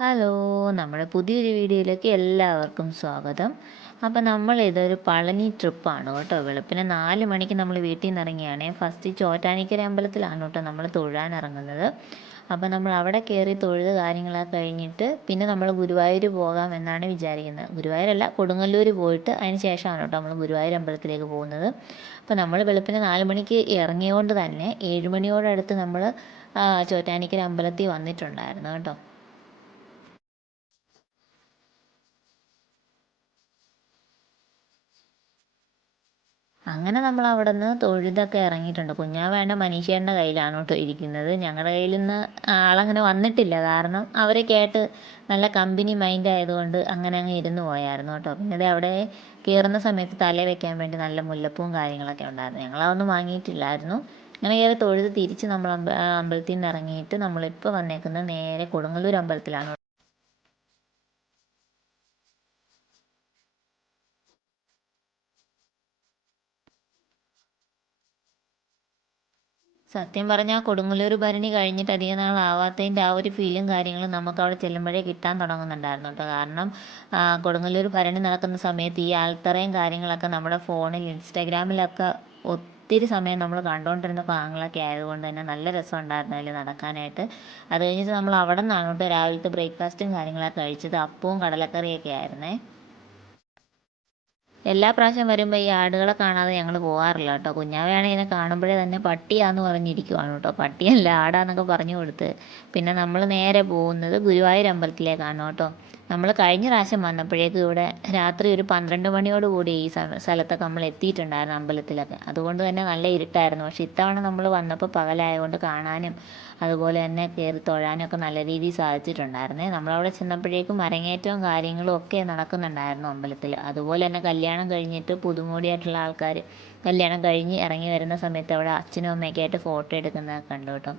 Hello നമ്മുടെ പുതിയൊരു വീഡിയോയിലേക്ക് എല്ലാവർക്കും സ്വാഗതം. അപ്പം നമ്മൾ ഇതൊരു പളനി ട്രിപ്പാണ് കേട്ടോ. വെളുപ്പിന് നാല് മണിക്ക് നമ്മൾ വീട്ടിൽ നിന്ന് ഇറങ്ങിയാണ്. ഫസ്റ്റ് ചോറ്റാനിക്കര അമ്പലത്തിലാണ് കേട്ടോ നമ്മൾ തൊഴാൻ ഇറങ്ങുന്നത്. അപ്പം നമ്മൾ അവിടെ കയറി തൊഴുത് കാര്യങ്ങളൊക്കെ കഴിഞ്ഞിട്ട് പിന്നെ നമ്മൾ ഗുരുവായൂർ പോകാം എന്നാണ് വിചാരിക്കുന്നത്. ഗുരുവായൂരല്ല കൊടുങ്ങല്ലൂർ പോയിട്ട് അതിന് ശേഷമാണ് കേട്ടോ നമ്മൾ ഗുരുവായൂർ അമ്പലത്തിലേക്ക് പോകുന്നത്. അപ്പം നമ്മൾ വെളുപ്പിന് നാല് മണിക്ക് ഇറങ്ങിയതുകൊണ്ട് തന്നെ ഏഴ് മണിയോടടുത്ത് നമ്മൾ ചോറ്റാനിക്കര അമ്പലത്തിൽ വന്നിട്ടുണ്ടായിരുന്നു കേട്ടോ. അങ്ങനെ നമ്മൾ അവിടെ നിന്ന് തൊഴുതൊക്കെ ഇറങ്ങിയിട്ടുണ്ട്. കുഞ്ഞാവേണ്ട മനീഷേട്ടന്റെ കയ്യിലാണ് കേട്ടോ ഇരിക്കുന്നത്. ഞങ്ങളുടെ കയ്യിൽ നിന്ന് ആളങ്ങനെ വന്നിട്ടില്ല. കാരണം അവരെ കേട്ട് നല്ല കമ്പനി മൈൻഡ് ആയതുകൊണ്ട് അങ്ങനെ അങ്ങ് ഇരുന്ന് പോയായിരുന്നു കേട്ടോ. പിന്നെ അവിടെ കയറുന്ന സമയത്ത് തല വെക്കാൻ വേണ്ടി നല്ല മുല്ലപ്പൂവും കാര്യങ്ങളൊക്കെ ഉണ്ടായിരുന്നു. ഞങ്ങളതൊന്നും വാങ്ങിയിട്ടില്ലായിരുന്നു. അങ്ങനെ കയറി തൊഴുത് തിരിച്ച് നമ്മൾ അമ്പ അമ്പലത്തിൽ നിന്ന് ഇറങ്ങിയിട്ട് നമ്മളിപ്പോൾ വന്നേക്കുന്നത് നേരെ കൊടുങ്ങല്ലൂർ അമ്പലത്തിലാണ് സത്യം പറഞ്ഞാൽ കൊടുങ്ങല്ലൂർ ഭരണി കഴിഞ്ഞിട്ട് അധികം നാളാവാത്തതിന്റെ ആ ഒരു ഫീലും കാര്യങ്ങളും നമുക്ക് അവിടെ ചെല്ലുമ്പോഴേ കിട്ടാൻ തുടങ്ങുന്നുണ്ടായിരുന്നു കേട്ടോ. കാരണം കൊടുങ്ങല്ലൂർ ഭരണി നടക്കുന്ന സമയത്ത് ഈ ആൽത്തറയും കാര്യങ്ങളൊക്കെ നമ്മുടെ ഫോണിൽ ഇൻസ്റ്റാഗ്രാമിലൊക്കെ ഒത്തിരി സമയം നമ്മൾ കണ്ടുകൊണ്ടിരുന്ന ഭാഗങ്ങളൊക്കെ ആയതുകൊണ്ട് തന്നെ നല്ല രസമുണ്ടായിരുന്നു അതിൽ നടക്കാനായിട്ട്. അത് കഴിഞ്ഞിട്ട് നമ്മൾ അവിടെ നിന്നാണ് കേട്ടോ രാവിലത്തെ ബ്രേക്ക്ഫാസ്റ്റും കാര്യങ്ങളൊക്കെ കഴിച്ചത്. അപ്പവും കടലക്കറിയൊക്കെ ആയിരുന്നേ. എല്ലാ പ്രാവശ്യം വരുമ്പോൾ ഈ ആടുകളെ കാണാതെ ഞങ്ങൾ പോകാറില്ല കേട്ടോ. കുഞ്ഞാവയാണെങ്കിൽ ഇതിനെ കാണുമ്പോഴേ തന്നെ പട്ടിയാന്ന് പറഞ്ഞിരിക്കുവാണ് കേട്ടോ. പട്ടിയല്ല ആടാന്നൊക്കെ പറഞ്ഞു കൊടുത്ത്. പിന്നെ നമ്മൾ നേരെ പോകുന്നത് ഗുരുവായൂർ അമ്പലത്തിലേക്കാണ് കേട്ടോ. നമ്മൾ കഴിഞ്ഞ പ്രാവശ്യം വന്നപ്പോഴേക്കും ഇവിടെ രാത്രി ഒരു പന്ത്രണ്ട് മണിയോട് കൂടി ഈ സ്ഥലത്തൊക്കെ നമ്മൾ എത്തിയിട്ടുണ്ടായിരുന്നു അമ്പലത്തിലൊക്കെ. അതുകൊണ്ട് തന്നെ നല്ല ഇരുട്ടായിരുന്നു. പക്ഷെ ഇത്തവണ നമ്മൾ വന്നപ്പോൾ പകലായതുകൊണ്ട് കാണാനും അതുപോലെ തന്നെ കയറി തൊഴാനൊക്കെ നല്ല രീതിയിൽ സാധിച്ചിട്ടുണ്ടായിരുന്നേ. നമ്മളവിടെ ചെന്നപ്പോഴേക്കും അരങ്ങേറ്റവും കാര്യങ്ങളും ഒക്കെ നടക്കുന്നുണ്ടായിരുന്നു അമ്പലത്തിൽ. അതുപോലെ തന്നെ കല്യാണം കഴിഞ്ഞിട്ട് പുതുമോടിയായിട്ടുള്ള ആൾക്കാർ കല്യാണം കഴിഞ്ഞ് ഇറങ്ങി വരുന്ന സമയത്ത് അവിടെ അച്ഛനും അമ്മയൊക്കെ ആയിട്ട് ഫോട്ടോ എടുക്കുന്നതൊക്കെ കണ്ടു കേട്ടോ.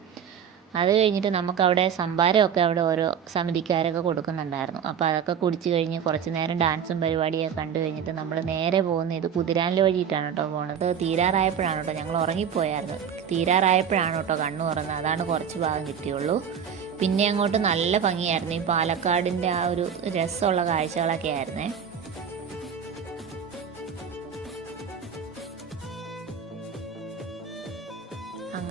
അത് കഴിഞ്ഞിട്ട് നമുക്കവിടെ സംഭാരമൊക്കെ അവിടെ ഓരോ സമിതിക്കാരൊക്കെ കൊടുക്കുന്നുണ്ടായിരുന്നു. അപ്പോൾ അതൊക്കെ കുടിച്ച് കഴിഞ്ഞ് കുറച്ച് നേരം ഡാൻസും പരിപാടിയൊക്കെ കണ്ടു കഴിഞ്ഞിട്ട് നമ്മൾ നേരെ പോകുന്നത് ഇത് കുതിരാനിൽ വഴിയിട്ടാണ് കേട്ടോ പോകുന്നത് തീരാറായപ്പോഴാണ് കേട്ടോ ഞങ്ങൾ ഉറങ്ങിപ്പോയായിരുന്നു തീരാറായപ്പോഴാണ് കേട്ടോ കണ്ണു തുറന്നത്. അതാണ് കുറച്ച് ഭാഗം കിട്ടിയുള്ളൂ. പിന്നെ അങ്ങോട്ട് നല്ല ഭംഗിയായിരുന്നു. ഈ പാലക്കാടിന്റെ ആ ഒരു രസമുള്ള കാഴ്ചകളൊക്കെ ആയിരുന്നേ.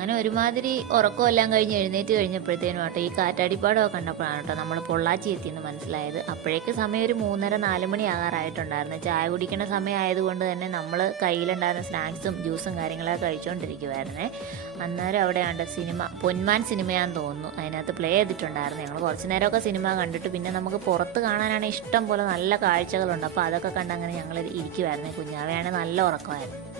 അങ്ങനെ ഒരുമാതിരി ഉറക്കമെല്ലാം കഴിഞ്ഞ് എഴുന്നേറ്റ് കഴിഞ്ഞപ്പോഴത്തേനും കേട്ടോ ഈ കാറ്റാടിപ്പാടമൊക്കെ കണ്ടപ്പോഴാണ് കേട്ടോ നമ്മൾ പൊള്ളാച്ചി എത്തിയെന്ന് മനസ്സിലായത്. അപ്പോഴേക്ക് സമയം ഒരു മൂന്നര നാല് മണി ആകാറായിട്ടുണ്ടായിരുന്നു. ചായ കുടിക്കുന്ന സമയമായതുകൊണ്ട് തന്നെ നമ്മൾ കയ്യിലുണ്ടായിരുന്ന സ്നാക്സും ജ്യൂസും കാര്യങ്ങളൊക്കെ കഴിച്ചുകൊണ്ടിരിക്കുമായിരുന്നേ അന്നേരം അവിടെ ഉണ്ട് സിനിമ പൊന്മാൻ സിനിമയാന്ന് തോന്നുന്നു. അതിനകത്ത് പ്ലേ ചെയ്തിട്ടുണ്ടായിരുന്നു. ഞങ്ങൾ കുറച്ച് നേരമൊക്കെ സിനിമ കണ്ടിട്ട് പിന്നെ നമുക്ക് പുറത്ത് കാണാനാണ് ഇഷ്ടം പോലെ നല്ല കാഴ്ചകളുണ്ട്. അപ്പോൾ അതൊക്കെ കണ്ട് അങ്ങനെ ഞങ്ങൾ ഇരിക്കുമായിരുന്നു കുഞ്ഞാവയാണെങ്കിൽ നല്ല ഉറക്കമായിരുന്നു.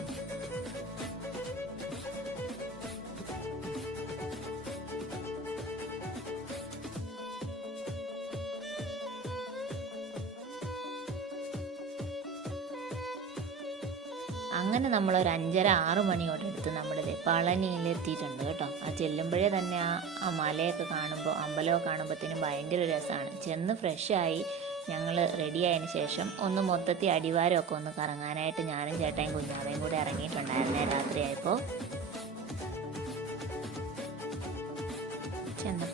അങ്ങനെ നമ്മൾ ഒരു അഞ്ചര ആറ് മണിയോടടുത്ത് നമ്മുടെ പളനിയിൽ എത്തിയിട്ടുണ്ട് കേട്ടോ. ആ ചെല്ലുമ്പോഴേ തന്നെ ആ ആ മലയൊക്കെ കാണുമ്പോൾ അമ്പലമൊക്കെ കാണുമ്പോഴത്തേനും ഭയങ്കര രസമാണ് ചെന്ന് ഫ്രഷായി ഞങ്ങൾ റെഡി ആയതിന് ശേഷം ഒന്ന് മൊത്തത്തിൽ അടിവാരമൊക്കെ ഒന്ന് കറങ്ങാനായിട്ട് ഞാനും ചേട്ടായും കുഞ്ഞാവയും കൂടെ ഇറങ്ങിയിട്ടുണ്ടായിരുന്നേ രാത്രിയായപ്പോൾ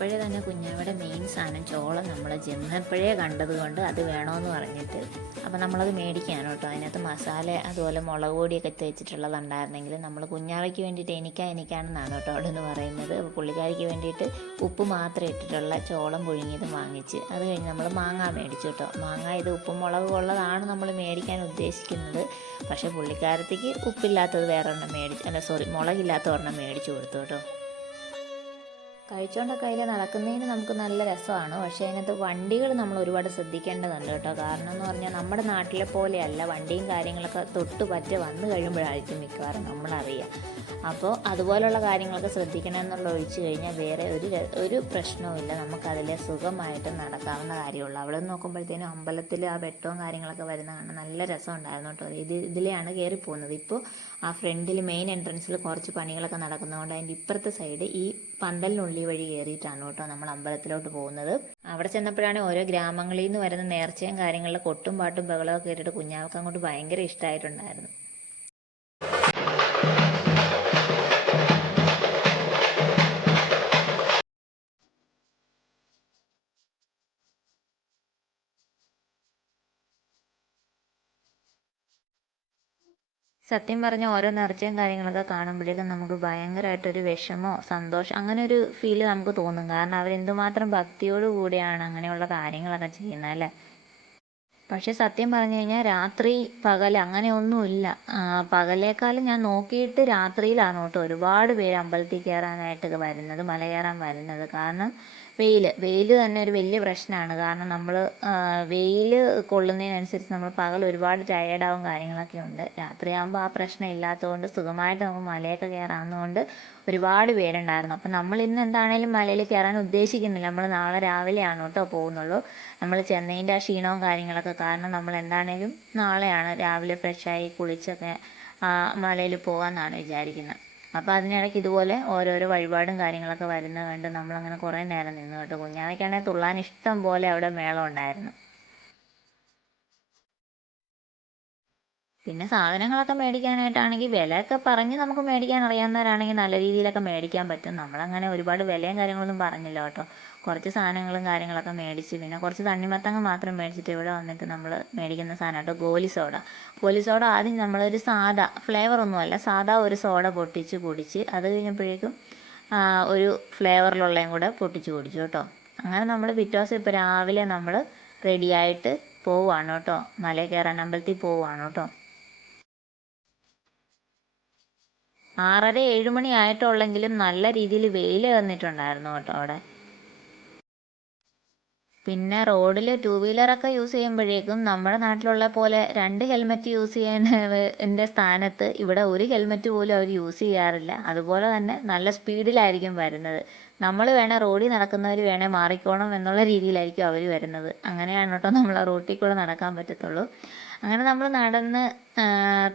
ചെന്നപ്പോഴേ തന്നെ കുഞ്ഞാവയുടെ മെയിൻ സാധനം ചോളം നമ്മൾ ചെന്നപ്പോഴേ കണ്ടതുകൊണ്ട് അത് വേണമെന്ന് പറഞ്ഞിട്ട്. അപ്പോൾ നമ്മളത് മേടിക്കാണ് കേട്ടോ. അതിനകത്ത് മസാല അതുപോലെ മുളക് പൊടിയൊക്കെ തേച്ചിട്ടുള്ളതുണ്ടായിരുന്നെങ്കിൽ നമ്മൾ കുഞ്ഞാവയ്ക്ക് വേണ്ടിയിട്ട് എനിക്കാ എനിക്കാണെന്നാണ് കേട്ടോ അവിടെ നിന്ന് പറയുന്നത്. പുള്ളിക്കാരിക്ക് വേണ്ടിയിട്ട് ഉപ്പ് മാത്രം ഇട്ടിട്ടുള്ള ചോളം പുഴുങ്ങിയത് വാങ്ങിച്ച്. അത് കഴിഞ്ഞ് നമ്മൾ മാങ്ങ മേടിച്ചു കേട്ടോ. മാങ്ങ ഇത് ഉപ്പും മുളകും ഉള്ളതാണ് നമ്മൾ മേടിക്കാൻ ഉദ്ദേശിക്കുന്നത്. പക്ഷേ പുള്ളിക്കാരത്തേക്ക് ഉപ്പില്ലാത്തത് വേറെ ഒരെണ്ണം മേടിച്ച് അല്ല സോറി മുളകില്ലാത്ത ഒരെണ്ണം മേടിച്ചു കൊടുത്തു കേട്ടോ. കഴിച്ചുകൊണ്ടൊക്കെ അതിൽ നടക്കുന്നതിന് നമുക്ക് നല്ല രസമാണ്. പക്ഷേ അതിനകത്ത് വണ്ടികൾ നമ്മൾ ഒരുപാട് ശ്രദ്ധിക്കേണ്ടതുണ്ട് കേട്ടോ. കാരണം എന്ന് പറഞ്ഞാൽ നമ്മുടെ നാട്ടിലെ പോലെയല്ല. വണ്ടിയും കാര്യങ്ങളൊക്കെ തൊട്ട് പറ്റ വന്നു കഴിയുമ്പോഴായിരിക്കും മിക്കവാറും നമ്മളറിയുക അപ്പോൾ അതുപോലുള്ള കാര്യങ്ങളൊക്കെ ശ്രദ്ധിക്കണം എന്നുള്ള ഒഴിച്ചു കഴിഞ്ഞാൽ വേറെ ഒരു ഒരു പ്രശ്നവുമില്ല നമുക്കതിലെ സുഖമായിട്ട് നടക്കാവുന്ന കാര്യമുള്ളൂ. അവിടെ നോക്കുമ്പോഴത്തേനും അമ്പലത്തിൽ ആ വെട്ടവും കാര്യങ്ങളൊക്കെ വരുന്ന കാണാൻ നല്ല രസം ഉണ്ടായിരുന്നു കേട്ടോ. ഇത് ഇതിലെയാണ് കയറി പോകുന്നത്. ഇപ്പോൾ ആ ഫ്രണ്ടിൽ മെയിൻ എൻട്രൻസിൽ കുറച്ച് പണികളൊക്കെ നടക്കുന്നതുകൊണ്ട് അതിന്റെ ഇപ്പുറത്തെ സൈഡ് ഈ പന്തലിനുള്ളിൽ വഴി കയറിയിട്ടാണ് കേട്ടോ നമ്മൾ അമ്പലത്തിലോട്ട് പോകുന്നത്. അവിടെ ചെന്നപ്പോഴാണ് ഓരോ ഗ്രാമങ്ങളിൽ നിന്ന് വരുന്ന നേർച്ചയും കാര്യങ്ങളിലെ കൊട്ടും പാട്ടും ബഹളമൊക്കെ കേട്ടിട്ട് കുഞ്ഞാവർക്ക് അങ്ങോട്ട് ഭയങ്കര ഇഷ്ടമായിട്ടുണ്ടായിരുന്നു സത്യം പറഞ്ഞ ഓരോ നേർച്ചയും കാര്യങ്ങളൊക്കെ കാണുമ്പോഴേക്കും നമുക്ക് ഭയങ്കരമായിട്ടൊരു വിഷമോ സന്തോഷം അങ്ങനെ ഒരു ഫീൽ നമുക്ക് തോന്നും. കാരണം അവരെന്തുമാത്രം ഭക്തിയോടു കൂടിയാണ് അങ്ങനെയുള്ള കാര്യങ്ങളൊക്കെ ചെയ്യുന്നത് അല്ലേ? പക്ഷെ സത്യം പറഞ്ഞു കഴിഞ്ഞാൽ രാത്രി പകൽ അങ്ങനെയൊന്നുമില്ല. പകലേക്കാളും ഞാൻ നോക്കിയിട്ട് രാത്രിയിലാണ് കേട്ടോ ഒരുപാട് പേര് അമ്പലത്തിൽ കയറാനായിട്ട് വരുന്നത് മല കയറാൻ വരുന്നത്. കാരണം വെയിൽ വെയിൽ തന്നെ ഒരു വലിയ പ്രശ്നമാണ് കാരണം നമ്മൾ വെയിൽ കൊള്ളുന്നതിനനുസരിച്ച് നമ്മൾ പകൽ ഒരുപാട് ടയേർഡാവും കാര്യങ്ങളൊക്കെ ഉണ്ട്. രാത്രിയാകുമ്പോൾ ആ പ്രശ്നം ഇല്ലാത്തതുകൊണ്ട് സുഖമായിട്ട് നമുക്ക് മലയൊക്കെ കയറാവുന്നതുകൊണ്ട് ഒരുപാട് പേരുണ്ടായിരുന്നു. അപ്പം നമ്മൾ ഇന്ന് എന്താണേലും മലയിൽ കയറാൻ ഉദ്ദേശിക്കുന്നില്ല. നമ്മൾ നാളെ രാവിലെയാണ് കേട്ടോ പോകുന്നുള്ളൂ. നമ്മൾ ചെന്നൈന്റെ ആ ക്ഷീണവും കാര്യങ്ങളൊക്കെ കാരണം നമ്മൾ എന്താണേലും നാളെയാണ് രാവിലെ ഫ്രഷായി കുളിച്ചൊക്കെ മലയിൽ പോകാമെന്നാണ് വിചാരിക്കുന്നത് അപ്പോൾ അതിനിടയ്ക്ക് ഇതുപോലെ ഓരോരോ വഴിപാടും കാര്യങ്ങളൊക്കെ വരുന്നത് കണ്ട് നമ്മളങ്ങനെ കുറേ നേരം നിന്നു കേട്ടോ. കുഞ്ഞാവയ്ക്കാണെങ്കിൽ തുള്ളാൻ ഇഷ്ടം പോലെ അവിടെ മേളം ഉണ്ടായിരുന്നു. പിന്നെ സാധനങ്ങളൊക്കെ മേടിക്കാനായിട്ടാണെങ്കിൽ വിലയൊക്കെ പറഞ്ഞ് നമുക്ക് മേടിക്കാൻ അറിയാവുന്നവരാണെങ്കിൽ നല്ല രീതിയിലൊക്കെ മേടിക്കാൻ പറ്റും. നമ്മളങ്ങനെ ഒരുപാട് വിലയും കാര്യങ്ങളൊന്നും പറഞ്ഞില്ല കേട്ടോ. കുറച്ച് സാധനങ്ങളും കാര്യങ്ങളൊക്കെ മേടിച്ച് പിന്നെ കുറച്ച് തണ്ണിമത്തങ്ങ മാത്രം മേടിച്ചിട്ട് ഇവിടെ വന്നിട്ട് നമ്മൾ മേടിക്കുന്ന സാധനം കേട്ടോ ഗോലി സോഡ. ഗോലി സോഡ ആദ്യം നമ്മളൊരു സാദാ ഫ്ലേവറൊന്നുമല്ല സാദാ ഒരു സോഡ പൊട്ടിച്ച് കുടിച്ച് അത് കഴിഞ്ഞപ്പോഴേക്കും ഒരു ഫ്ലേവറിലുള്ളതും കൂടെ പൊട്ടിച്ച് കുടിച്ചു കേട്ടോ. അങ്ങനെ നമ്മൾ പിറ്റേ ദിവസം ഇപ്പോൾ രാവിലെ നമ്മൾ റെഡിയായിട്ട് പോവുകയാണ് കേട്ടോ. മല കയറാൻ അമ്പലത്തിൽ പോവുകയാണ് കേട്ടോ. ആറര ഏഴ് മണി ആയിട്ടുള്ളെങ്കിലും നല്ല രീതിയിൽ വെയിൽ വന്നിട്ടുണ്ടായിരുന്നു കേട്ടോ അവിടെ. പിന്നെ റോഡിൽ ടു വീലറൊക്കെ യൂസ് ചെയ്യുമ്പോഴേക്കും നമ്മുടെ നാട്ടിലുള്ള പോലെ രണ്ട് ഹെൽമെറ്റ് യൂസ് ചെയ്യാന്റെ സ്ഥാനത്ത് ഇവിടെ ഒരു ഹെൽമെറ്റ് പോലും അവർ യൂസ് ചെയ്യാറില്ല. അതുപോലെ തന്നെ നല്ല സ്പീഡിലായിരിക്കും വരുന്നത്. നമ്മൾ വേണേൽ റോഡിൽ നടക്കുന്നവർ വേണേൽ മാറിക്കോണം എന്നുള്ള രീതിയിലായിരിക്കും അവർ വരുന്നത്. അങ്ങനെയാണ് കേട്ടോ നമ്മൾ ആ റോട്ടിൽ കൂടെ നടക്കാൻ പറ്റത്തുള്ളൂ. അങ്ങനെ നമ്മൾ നടന്ന്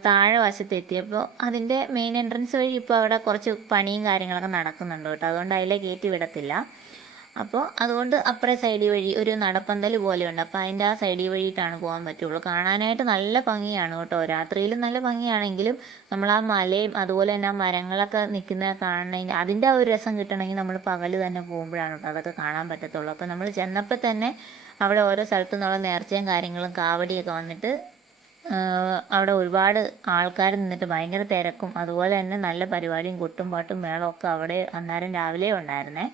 താഴെ വശത്ത് എത്തിയപ്പോൾ അതിന്റെ മെയിൻ എൻട്രൻസ് വഴി ഇപ്പോൾ അവിടെ കുറച്ച് പണിയും കാര്യങ്ങളൊക്കെ നടക്കുന്നുണ്ട് കേട്ടോ. അതുകൊണ്ട് അതിലെ കയറ്റി വിടത്തില്ല. അപ്പോൾ അതുകൊണ്ട് അപ്പുറേ സൈഡ് വഴി ഒരു നടപ്പന്തൽ പോലെയുണ്ട്. അപ്പോൾ അതിന്റെ ആ സൈഡ് വഴിയിട്ടാണ് പോകാൻ പറ്റുള്ളൂ. കാണാനായിട്ട് നല്ല ഭംഗിയാണ് കേട്ടോ. രാത്രിയിലും നല്ല ഭംഗിയാണെങ്കിലും നമ്മൾ ആ മലയും അതുപോലെ തന്നെ ആ മരങ്ങളൊക്കെ നിൽക്കുന്നത് കാണണമെങ്കിൽ അതിന്റെ ആ ഒരു രസം കിട്ടണമെങ്കിൽ നമ്മൾ പകൽ തന്നെ പോകുമ്പോഴാണ് കേട്ടോ അതൊക്കെ കാണാൻ പറ്റത്തുള്ളൂ. അപ്പോൾ നമ്മൾ ചെന്നപ്പോൾ തന്നെ അവിടെ ഓരോ സ്ഥലത്തു നിന്നുള്ള നേർച്ചയും കാര്യങ്ങളും കാവടിയൊക്കെ വന്നിട്ട് അവിടെ ഒരുപാട് ആൾക്കാർ നിന്നിട്ട് ഭയങ്കര തിരക്കും. അതുപോലെ തന്നെ നല്ല പരിപാടിയും കൊട്ടും പാട്ടും മേളമൊക്കെ അവിടെ അന്നേരം രാവിലെ ഉണ്ടായിരുന്നേ.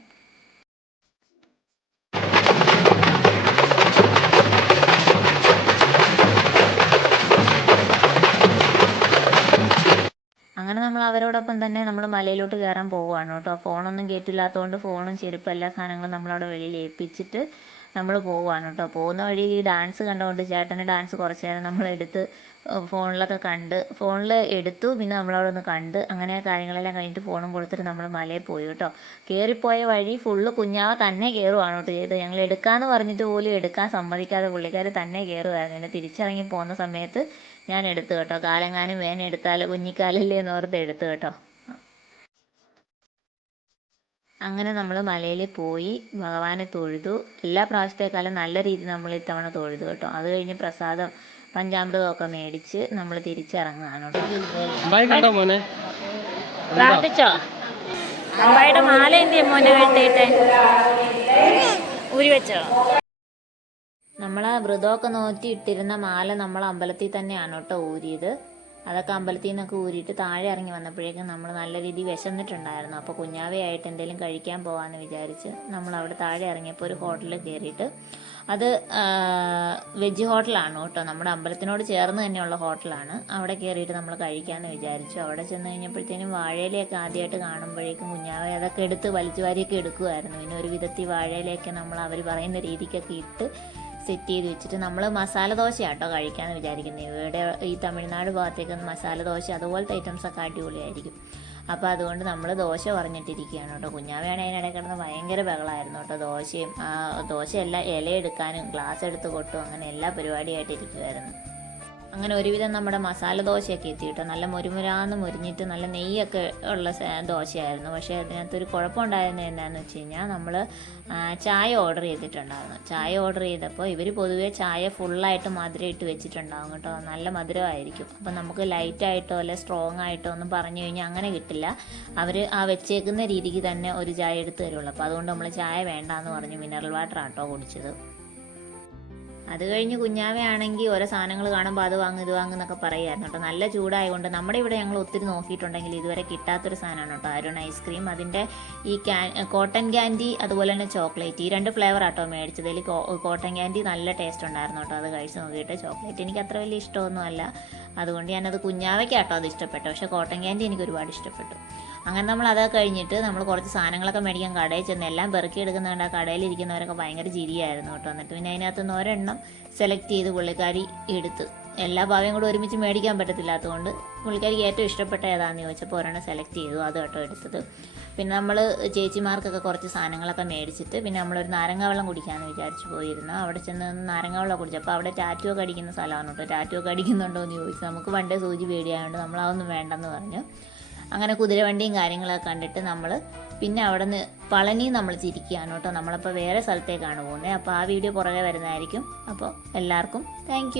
അങ്ങനെ നമ്മൾ അവരോടൊപ്പം തന്നെ നമ്മൾ മലയിലോട്ട് കയറാൻ പോവുകയാണ് കേട്ടോ. ഫോണൊന്നും കയറ്റില്ലാത്തതുകൊണ്ട് ഫോണും ചെരുപ്പും എല്ലാ സാധനങ്ങളും നമ്മളവിടെ വെളിയിൽ ഏൽപ്പിച്ചിട്ട് നമ്മൾ പോവുകയാണ് കേട്ടോ. പോകുന്ന വഴി ഈ ഡാൻസ് കണ്ടുകൊണ്ട് ചേട്ടന്റെ ഡാൻസ് കുറച്ച് നേരം നമ്മൾ എടുത്ത് ഫോണിലൊക്കെ കണ്ട് ഫോണിൽ എടുത്തു പിന്നെ നമ്മളവിടെ ഒന്ന് കണ്ട് അങ്ങനെ കാര്യങ്ങളെല്ലാം കഴിഞ്ഞിട്ട് ഫോണും കൊടുത്തിട്ട് നമ്മൾ മലയിൽ പോയി കേട്ടോ. കയറിപ്പോയ വഴി ഫുള്ള് കുഞ്ഞാവ തന്നെ കയറുവാണ് കേട്ടോ ചെയ്തത്. ഞങ്ങൾ എടുക്കാമെന്ന് പറഞ്ഞിട്ട് പോലും എടുക്കാൻ സമ്മതിക്കാതെ പുള്ളിക്കാർ തന്നെ കയറുമായിരുന്നു പിന്നെ തിരിച്ചിറങ്ങി പോകുന്ന സമയത്ത് ഞാൻ എടുത്തു കേട്ടോ. കാലങ്ങാനും വേന എടുത്താൽ കുഞ്ഞിക്കാലല്ലേ എന്ന് ഓർത്ത് എടുത്തു കേട്ടോ. അങ്ങനെ നമ്മൾ മലയിൽ പോയി ഭഗവാനെ തൊഴുതു. എല്ലാ പ്രാവശ്യത്തേക്കാളും നല്ല രീതിയിൽ നമ്മൾ ഇത്തവണ തൊഴുതു കേട്ടോ. അത് കഴിഞ്ഞ് പ്രസാദം പഞ്ചാമൃതമൊക്കെ മേടിച്ച് നമ്മൾ തിരിച്ചിറങ്ങുകയാണ് കേട്ടോ. പ്രാർത്ഥിച്ചോ? അമ്പായുടെ മാല എന്തിയ മോനെ വെട്ടിയിട്ടെ ഊരി വെച്ചോ? നമ്മൾ വ്രതമൊക്കെ നോറ്റി ഇട്ടിരുന്ന മാല നമ്മൾ അമ്പലത്തിൽ തന്നെയാണ് കേട്ടോ ഊരിയത്. അതൊക്കെ അമ്പലത്തിൽ നിന്നൊക്കെ ഊരിയിട്ട് താഴെ ഇറങ്ങി വന്നപ്പോഴേക്കും നമ്മൾ നല്ല രീതിയിൽ വിശന്നിട്ടുണ്ടായിരുന്നു. അപ്പോൾ കുഞ്ഞാവയായിട്ട് എന്തെങ്കിലും കഴിക്കാൻ പോകാമെന്ന് വിചാരിച്ച് നമ്മൾ അവിടെ താഴെ ഇറങ്ങിയപ്പോൾ ഒരു ഹോട്ടലിൽ കയറിയിട്ട് അത് വെജ് ഹോട്ടലാണ് കേട്ടോ. നമ്മുടെ അമ്പലത്തിനോട് ചേർന്ന് തന്നെയുള്ള ഹോട്ടലാണ്. അവിടെ കയറിയിട്ട് നമ്മൾ കഴിക്കാമെന്ന് വിചാരിച്ചു. അവിടെ ചെന്ന് കഴിഞ്ഞപ്പോഴത്തേനും വാഴയിലയൊക്കെ ആദ്യമായിട്ട് കാണുമ്പോഴേക്കും കുഞ്ഞാവ അതൊക്കെ എടുത്ത് വലിച്ചു വാരിയൊക്കെ എടുക്കുമായിരുന്നു പിന്നെ ഒരു വിധത്തിൽ വാഴയിലയൊക്കെ നമ്മൾ അവർ പറയുന്ന രീതിക്കൊക്കെ ഇട്ട് സെറ്റ് ചെയ്ത് വെച്ചിട്ട് നമ്മൾ മസാല ദോശയാട്ടോ കഴിക്കാൻ കഴിക്കാമെന്ന് വിചാരിക്കുന്നത് ഇവിടെ ഈ തമിഴ്നാട് ഭാഗത്തേക്ക് മസാല ദോശ അതുപോലത്തെ ഐറ്റംസ് ഒക്കെ അടിപൊളിയായിരിക്കും. അപ്പോൾ അതുകൊണ്ട് നമ്മൾ ദോശ പറഞ്ഞിട്ടിരിക്കുകയാണ് കേട്ടോ കുഞ്ഞാവയാണ് അതിനിടെ കിടന്ന് ഭയങ്കര ബഹളമായിരുന്നു കേട്ടോ ദോശയും ദോശയെല്ലാം ഇല എടുക്കാനും ഗ്ലാസ് എടുത്ത് കൊട്ടും അങ്ങനെ എല്ലാ പരിപാടിയായിട്ട് ഇരിക്കുമായിരുന്നു അങ്ങനെ ഒരുവിധം നമ്മുടെ മസാല ദോശയൊക്കെ എത്തിയിട്ടോ നല്ല മുരുമുരാന്ന് മുരിഞ്ഞിട്ട് നല്ല നെയ്യൊക്കെ ഉള്ള ദോശയായിരുന്നു. പക്ഷേ അതിനകത്തൊരു കുഴപ്പമുണ്ടായിരുന്നത് എന്താണെന്ന് വെച്ച് കഴിഞ്ഞാൽ നമ്മൾ ചായ ഓർഡർ ചെയ്തിട്ടുണ്ടായിരുന്നു. ചായ ഓർഡർ ചെയ്തപ്പോൾ ഇവർ പൊതുവേ ചായ ഫുള്ളായിട്ട് മധുരം ഇട്ട് വെച്ചിട്ടുണ്ടാകും കേട്ടോ. നല്ല മധുരമായിരിക്കും. അപ്പോൾ നമുക്ക് ലൈറ്റായിട്ടോ അല്ലെ സ്ട്രോങ് ആയിട്ടോ ഒന്നും പറഞ്ഞു കഴിഞ്ഞാൽ അങ്ങനെ കിട്ടില്ല. അവർ ആ വെച്ചേക്കുന്ന രീതിക്ക് തന്നെ ഒരു ചായ എടുത്ത് തരുള്ളൂ. അപ്പോൾ അതുകൊണ്ട് നമ്മൾ ചായ വേണ്ടാന്ന് പറഞ്ഞു. മിനറൽ വാട്ടർ ആട്ടോ കുടിച്ചത്. അത് കഴിഞ്ഞ് കുഞ്ഞാവയാണെങ്കിൽ ഓരോ സാധനങ്ങൾ കാണുമ്പോൾ അത് വാങ്ങും ഇത് വാങ്ങും എന്നൊക്കെ പറയുമായിരുന്നു കേട്ടോ. നല്ല ചൂടായതുകൊണ്ട് നമ്മുടെ ഇവിടെ ഞങ്ങൾ ഒത്തിരി നോക്കിയിട്ടുണ്ടെങ്കിൽ ഇതുവരെ കിട്ടാത്തൊരു സാധനമാണ് കേട്ടോ. അരുൺ ഐസ്ക്രീം അതിന്റെ ഈ കോട്ടൺ ക്യാൻഡി അതുപോലെ തന്നെ ചോക്ലേറ്റ്. ഈ രണ്ട് ഫ്ലേവർ ആട്ടോ മേടിച്ചത്. ഇതിൽ കോട്ടൺ ക്യാൻഡി നല്ല ടേസ്റ്റ് ഉണ്ടായിരുന്നു കേട്ടോ. അത് കഴിച്ച് നോക്കിയിട്ട് ചോക്ലേറ്റ് എനിക്ക് അത്ര വലിയ ഇഷ്ടമൊന്നുമല്ല അതുകൊണ്ട് ഞാനത് കുഞ്ഞാവയ്ക്കാട്ടോ അത് ഇഷ്ടപ്പെട്ടു പക്ഷേ കോട്ടൺ ക്യാൻഡി എനിക്ക് ഒരുപാട് ഇഷ്ടപ്പെട്ടു. അങ്ങനെ നമ്മൾ അത് കഴിഞ്ഞിട്ട് നമ്മൾ കുറച്ച് സാധനങ്ങളൊക്കെ മേടിക്കാൻ കടയിൽ ചെന്ന് എല്ലാം പെറുക്കി എടുക്കുന്നതുകൊണ്ട് ആ കടയിൽ ഇരിക്കുന്നവരൊക്കെ ഭയങ്കര ചിരിയായിരുന്നു കേട്ടോ. എന്നിട്ട് പിന്നെ അതിനകത്ത് നിന്ന് ഒരെണ്ണം സെലക്ട് ചെയ്ത് പുള്ളിക്കാരി എടുത്ത്. എല്ലാ ഭാവയും കൂടെ ഒരുമിച്ച് മേടിക്കാൻ പറ്റത്തില്ലാത്തതുകൊണ്ട് പുള്ളിക്കാരിക്ക് ഏറ്റവും ഇഷ്ടപ്പെട്ട ഏതാണെന്ന് ചോദിച്ചപ്പോൾ ഒരെണ്ണം സെലക്ട് ചെയ്തു. അത് കേട്ടോ എടുത്തത്. പിന്നെ നമ്മൾ ചേച്ചിമാർക്കൊക്കെ കുറച്ച് സാധനങ്ങളൊക്കെ മേടിച്ചിട്ട് പിന്നെ നമ്മളൊരു നാരങ്ങ വെള്ളം കുടിക്കാമെന്ന് വിചാരിച്ചു പോയിരുന്നു. അവിടെ ചെന്ന് നാരങ്ങ വെള്ളം കുടിച്ചു. അപ്പോൾ അവിടെ ടാറ്റു ഒക്കെ അടിക്കുന്ന സ്ഥലമാണ് കേട്ടോ. ടാറ്റു ഒക്കെ അടിക്കുന്നുണ്ടോ എന്ന് ചോദിച്ചു നമുക്ക് പണ്ടേ സൂചി പേടിയായതുകൊണ്ട് നമ്മൾ അതൊന്നും വേണ്ടെന്ന് പറഞ്ഞു. അങ്ങനെ കുതിരവണ്ടിയും കാര്യങ്ങളൊക്കെ കണ്ടിട്ട് നമ്മൾ പിന്നെ അവിടെ നിന്ന് പളനി നമ്മൾ ചിരിക്കുകയാണ് കേട്ടോ. നമ്മളപ്പോൾ വേറെ സ്ഥലത്തേക്കാണ് പോകുന്നത്. അപ്പോൾ ആ വീഡിയോ പുറകെ വരുന്നതായിരിക്കും. അപ്പോൾ എല്ലാവർക്കും താങ്ക്